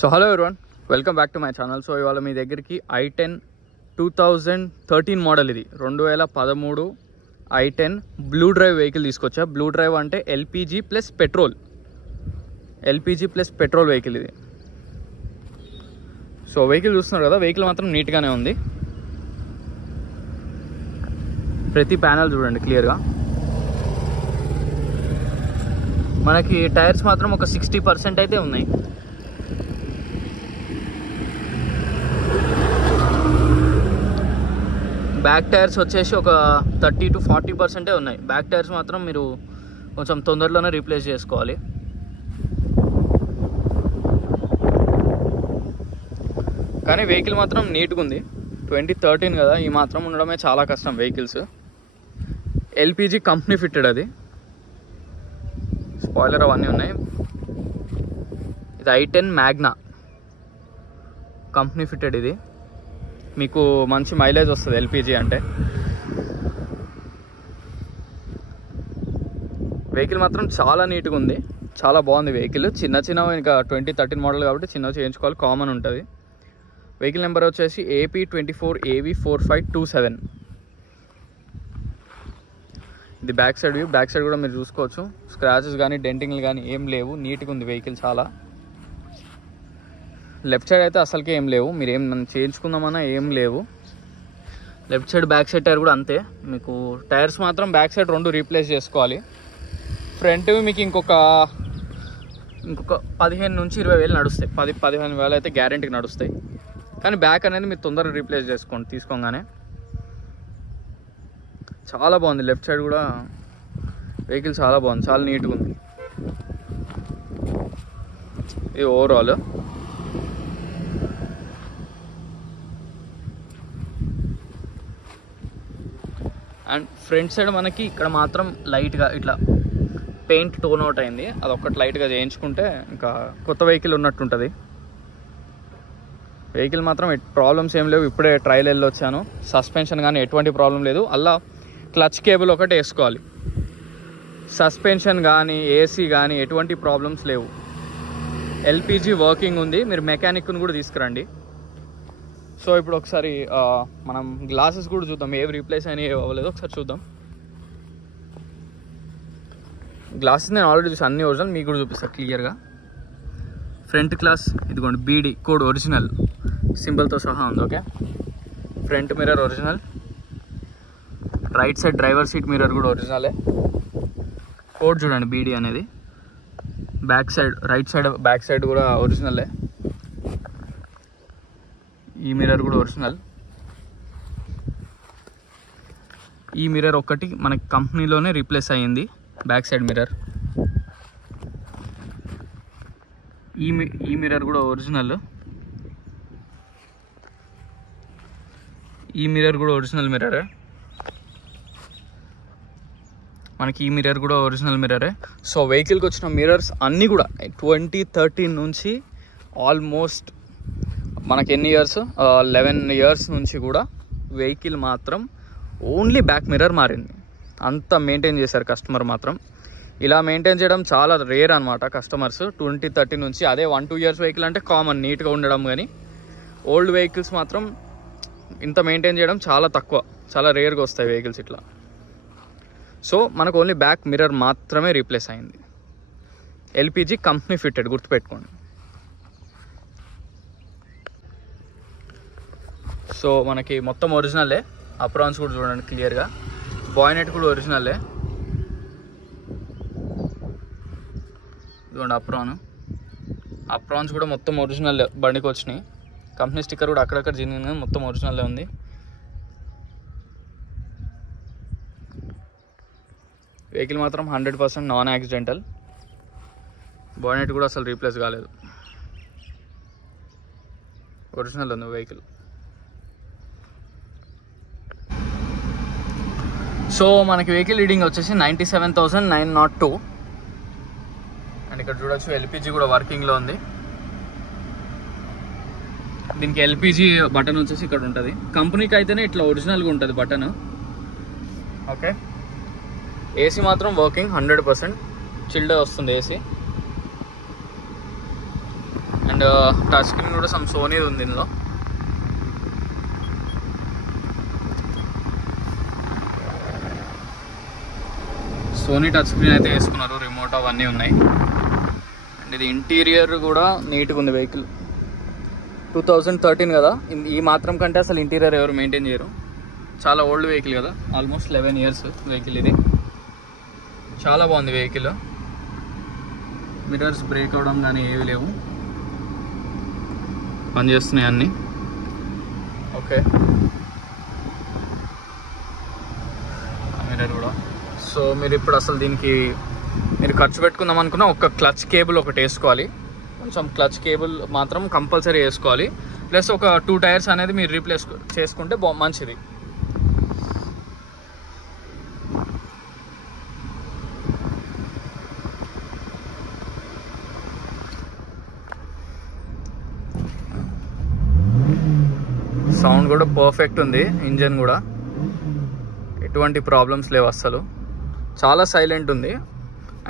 So hello everyone, welcome back to my channel. So ఇవాళ మీ దగ్గరికి i10 2013 model, ఇది 2013 i10 blue drive vehicle తీసుకొచ్చా. Blue drive అంటే LPG plus petrol vehicle ఇది. So vehicle చూస్తున్నారు కదా, వెహికల్ మాత్రం నీట్గానే ఉంది. ప్రతి ప్యానల్ చూడండి క్లియర్గా. మనకి టైర్స్ మాత్రం ఒక 60% అయితే ఉన్నాయి. బ్యాక్ టైర్స్ వచ్చేసి ఒక 30 to 40% ఉన్నాయి. బ్యాక్ టైర్స్ మాత్రం మీరు కొంచెం తొందరలోనే రీప్లేస్ చేసుకోవాలి. కానీ వెహికల్ మాత్రం నీట్గా ఉంది. 2013 కదా, ఈ మాత్రం ఉండడమే చాలా కష్టం వెహికల్స్. ఎల్పిజి కంపెనీ ఫిట్టెడ్, అది స్పాయిలర్ అవన్నీ ఉన్నాయి. ఇది i10 మ్యాగ్నా కంపెనీ ఫిట్టెడ్. ఇది మీకు మంచి మైలేజ్ వస్తుంది ఎల్పిజి అంటే. వెహికల్ మాత్రం చాలా నీట్గా ఉంది, చాలా బాగుంది వెహికల్. చిన్న ఇంకా 2013 మోడల్ కాబట్టి చిన్నవి చేయించుకోవాలి, కామన్ ఉంటుంది. వెహికల్ నెంబర్ వచ్చేసి AP24AV4527. ఇది back side view. Back side కూడా మీరు చూసుకోవచ్చు, స్క్రాచెస్ కానీ డెంటింగ్లు కానీ ఏం లేవు, నీట్గా ఉంది వెహికల్ చాలా. లెఫ్ట్ సైడ్ అయితే అసలుకే ఏం లేవు, మీరు ఏం మనం చేయించుకుందామన్నా ఏం లేవు. Left side back side tyre కూడా అంతే. మీకు టైర్స్ మాత్రం బ్యాక్ సైడ్ 2 రీప్లేస్ చేసుకోవాలి. ఫ్రంట్ మీకు ఇంకొక 15 నుంచి 20 వేలు నడుస్తాయి. 10-15 వేలు అయితే గ్యారెంటీకి నడుస్తాయి. కానీ బ్యాక్ అనేది మీరు తొందరగా రీప్లేస్ చేసుకోండి తీసుకోగానే. చాలా బాగుంది. లెఫ్ట్ సైడ్ కూడా వెహికల్ చాలా బాగుంది, చాలా నీట్గా ఉంది. ఇది ఓవరాల్. అండ్ ఫ్రంట్ సైడ్ మనకి ఇక్కడ మాత్రం లైట్గా ఇట్లా పెయింట్ టోన్ అవుట్ అయింది, అదొక్కటి లైట్గా చేయించుకుంటే ఇంకా కొత్త వెహికల్ ఉన్నట్టుంటుంది. వెహికల్ మాత్రం ప్రాబ్లమ్స్ ఏం లేవు. ఇప్పుడే ట్రయల్ వెళ్ళి వచ్చాను. సస్పెన్షన్ కానీ ఎటువంటి ప్రాబ్లం లేదు. అలా క్లచ్ కేబుల్ ఒకటి వేసుకోవాలి. సస్పెన్షన్ కానీ ఏసీ కానీ ఎటువంటి ప్రాబ్లమ్స్ లేవు. ఎల్పిజి వర్కింగ్ ఉంది. మీరు మెకానిక్ను కూడా తీసుకురండి. సో ఇప్పుడు ఒకసారి మనం గ్లాసెస్ కూడా చూద్దాం, ఏవి రీప్లేస్ అయినా ఏవి అవ్వలేదు ఒకసారి చూద్దాం. గ్లాసెస్ నేను ఆల్రెడీ చూసి అన్ని ఒరిజినల్, మీకు కూడా చూపిస్తాను క్లియర్గా. ఫ్రంట్ గ్లాస్ ఇదిగోండి, బీడీ కోడ్ ఒరిజినల్ సింబల్తో సహా ఉంది. Okay, front mirror original. Right side driver seat mirror కూడా ఒరిజినలే. కోడ్ చూడండి బీడీ అనేది. బ్యాక్ సైడ్ బ్యాక్ సైడ్ కూడా ఒరిజినలే. ఈ మిర్రర్ కూడా ఒరిజినల్. ఈ మిర్రర్ ఒక్కటి మనకి కంపెనీలోనే రీప్లేస్ అయ్యింది, బ్యాక్ సైడ్ మిర్రర్. ఈ మిర్రర్ కూడా ఒరిజినల్. ఈ మిర్రర్ కూడా ఒరిజినల్ మిర్రరే మనకి. ఈ మిర్రర్ కూడా ఒరిజినల్ మిర్రరే. సో వెహికల్కి వచ్చిన మిర్రర్స్ అన్నీ కూడా 2013 నుంచి ఆల్మోస్ట్ మనకి ఎన్ని ఇయర్స్, 11 ఇయర్స్ నుంచి కూడా వెహికల్ మాత్రం ఓన్లీ బ్యాక్ మిర్రర్ మారింది. అంత మెయింటైన్ చేశారు కస్టమర్ మాత్రం. ఇలా మెయింటైన్ చేయడం చాలా రేర్ అనమాట కస్టమర్స్ 2013 నుంచి. అదే 1-2 ఇయర్స్ వెహికల్ అంటే కామన్, నీట్గా ఉండడం. కానీ ఓల్డ్ వెహికల్స్ మాత్రం ఇంత మెయింటైన్ చేయడం చాలా తక్కువ, చాలా రేర్గా వస్తాయి వెహికల్స్ ఇట్లా. సో మనకు ఓన్లీ బ్యాక్ మిర్రర్ మాత్రమే రీప్లేస్ అయింది. ఎల్పిజి కంపెనీ ఫిట్టెడ్, గుర్తుపెట్టుకోండి. సో మనకి మొత్తం ఒరిజినలే. అప్రాన్స్ కూడా చూడండి క్లియర్గా. బాయ్నెట్ కూడా ఒరిజినలే. ఇదిగోండి అప్రాన్స్ కూడా మొత్తం ఒరిజినల్ బండికి వచ్చినాయి. కంపెనీ స్టిక్కర్ కూడా అక్కడక్కడ జినింగ్, మొత్తం ఒరిజినల్లే ఉంది. వెహికల్ మాత్రం 100% నాన్ యాక్సిడెంటల్. బాయ్నెట్ కూడా అసలు రీప్లేస్ కాలేదు, ఒరిజినల్ ఉంది వెహికల్. సో మనకి వెహికల్ రీడింగ్ వచ్చేసి 97,902. అండ్ ఇక్కడ చూడొచ్చు ఎల్పిజి కూడా వర్కింగ్లో ఉంది. దీనికి ఎల్పిజి బటన్ వచ్చేసి ఇక్కడ ఉంటుంది. కంపెనీకి అయితేనే ఇట్లా ఒరిజినల్గా ఉంటుంది బటన్. ఓకే, ఏసీ మాత్రం వర్కింగ్ 100%, చిల్డ్ వస్తుంది ఏసీ. అండ్ టచ్ స్క్రీన్ కూడా సమ్ సోనీది ఉంది ఇందులో. సోనీ టచ్ స్క్రీన్ అయితే వేసుకున్నారు, రిమోట్ అవన్నీ ఉన్నాయి. అండ్ ఇది ఇంటీరియర్ కూడా నీట్గా ఉంది. వెహికల్ 2013 కదా, ఈ మాత్రం కంటే అసలు ఇంటీరియర్ ఎవరు మెయింటైన్ చేయరు. చాలా ఓల్డ్ వెహికల్ కదా, ఆల్మోస్ట్ 11 years వెహికల్ ఇది. చాలా బాగుంది వెహికల్. మిర్రర్స్ బ్రేక్ అవడం కానీ ఏవి లేవు, పనిచేస్తున్నాయి అన్నీ. ఓకే, మిర్రర్ కూడా. సో మీరు ఇప్పుడు అసలు దీనికి మీరు ఖర్చు పెట్టుకుందాం అనుకున్న ఒక క్లచ్ కేబుల్ ఒకటి వేసుకోవాలి. కొంచెం క్లచ్ కేబుల్ మాత్రం కంపల్సరీ వేసుకోవాలి. ప్లస్ ఒక 2 టైర్స్ అనేది మీరు రీప్లేస్ చేసుకుంటే మంచిది. సౌండ్ కూడా పర్ఫెక్ట్ ఉంది. ఇంజన్ కూడా ఎటువంటి ప్రాబ్లమ్స్ లేవు అస్సలు. చాలా సైలెంట్ ఉంది.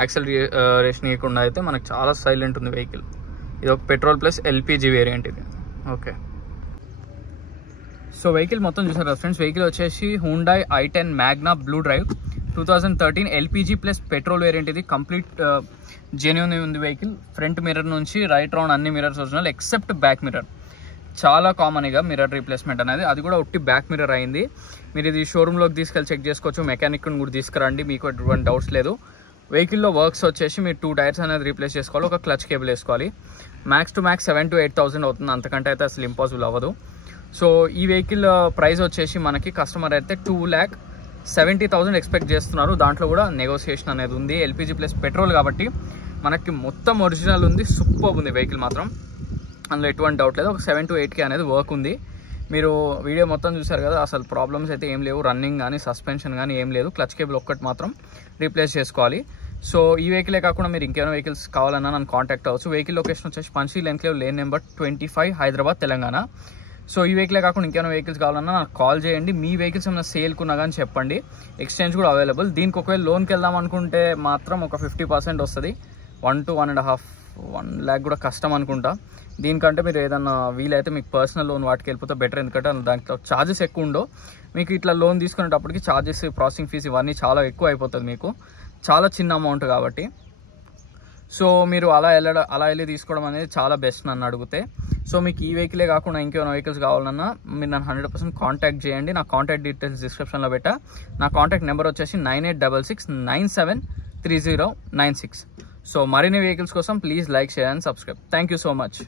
యాక్సలరేషన్ ఇవ్వకుండా అయితే మనకు చాలా సైలెంట్ ఉంది వెహికల్. ఇది ఒక పెట్రోల్ ప్లస్ ఎల్పిజి వేరియంట్ ఇది. ఓకే, సో వెహికల్ మొత్తం చూసారు కదా ఫ్రెండ్స్. వెహికల్ వచ్చేసి Hyundai i10 Magna blue drive 2013 LPG plus petrol variant. ఇది కంప్లీట్ జెన్యూన్ ఉంది వెహికల్. ఫ్రంట్ మిర్రర్ నుంచి రైట్ రౌండ్ అన్ని mirrors original except back mirror. చాలా కామన్గా మిర్రర్ రీప్లేస్మెంట్ అనేది, అది కూడా ఒట్టి బ్యాక్ మిర్రర్ అయింది. మీరు ఇది షోరూంలోకి తీసుకెళ్ళి చెక్ చేసుకోవచ్చు. మెకానిక్ని కూడా తీసుకురండి, మీకు ఎటువంటి డౌట్స్ లేదు. వెహికల్లో వర్క్స్ వచ్చేసి మీరు 2 టైర్స్ అనేది రీప్లేస్ చేసుకోవాలి, ఒక క్లచ్ కేబుల్ వేసుకోవాలి. మ్యాక్స్ టు మ్యాక్స్ 7,000 to 8,000 అవుతుంది, అంతకంటే అయితే అసలు ఇంపాసిబుల్ అవ్వదు. సో ఈ వెహికల్ ప్రైస్ వచ్చేసి మనకి కస్టమర్ అయితే 2,70,000 ఎక్స్పెక్ట్ చేస్తున్నారు. దాంట్లో కూడా నెగోసియేషన్ అనేది ఉంది. ఎల్పిజి ప్లస్ పెట్రోల్ కాబట్టి మనకి మొత్తం ఒరిజినల్ ఉంది. సూపర్ ఉంది వెహికల్ మాత్రం, అందులో ఎటువంటి డౌట్ లేదు. ఒక 7 to 8K అనేది వర్క్ ఉంది. మీరు వీడియో మొత్తం చూసారు కదా, అసలు ప్రాబ్లమ్స్ అయితే ఏం లేవు. రన్నింగ్ కానీ సస్పెన్షన్ కానీ ఏం లేదు. క్లచ్ కేబుల్ ఒక్కటి మాత్రం రీప్లేస్ చేసుకోవాలి. సో ఈ వెహికలే కాకుండా మీరు ఇంకేమైనా వెహికల్స్ కావాలన్నా నన్ను కాంటాక్ట్ అవ్వచ్చు. వెహికల్ లొకేషన్ వచ్చేసి Panchsheel enclave lane number 25 Hyderabad Telangana. So ఈ వెహికలే కాకుండా ఇంకేమైనా వెహికల్స్ కావాలన్నా నాకు కాల్ చేయండి. మీ వెహికల్స్ ఏమైనా సేల్కున్నా కానీ చెప్పండి. ఎక్స్చేంజ్ కూడా అవైలబుల్. దీనికి ఒకవేళ లోన్కి వెళ్దాం అనుకుంటే మాత్రం ఒక 50% వస్తుంది. 1 to 1.5 lakh కూడా కష్టం అనుకుంటా. దీనికంటే మీరు ఏదన్నా వీలైతే మీకు పర్సనల్ లోన్ వాటికి వెళ్ళిపోతే బెటర్. ఎందుకంటే దాంట్లో ఛార్జెస్ ఎక్కువ ఉండవు. మీకు ఇట్లా లోన్ తీసుకునేటప్పటికి ఛార్జెస్, ప్రాసెసింగ్ ఫీజు ఇవన్నీ చాలా ఎక్కువ అయిపోతుంది. మీకు చాలా చిన్న అమౌంట్ కాబట్టి. సో మీరు అలా వెళ్ళి తీసుకోవడం అనేది చాలా బెస్ట్ నన్ను అడిగితే. సో మీకు ఈ వెహికలే కాకుండా ఇంకేమైనా వెహికల్స్ కావాలన్నా మీరు నన్ను 100% కాంటాక్ట్ చేయండి. నా కాంటాక్ట్ డీటెయిల్స్ డిస్క్రిప్షన్లో పెట్టా. నా కాంటాక్ట్ నెంబర్ వచ్చేసి 9866973096. సో మరిన్ని వెహికల్స్ కోసం please like, share and subscribe. Thank you so much.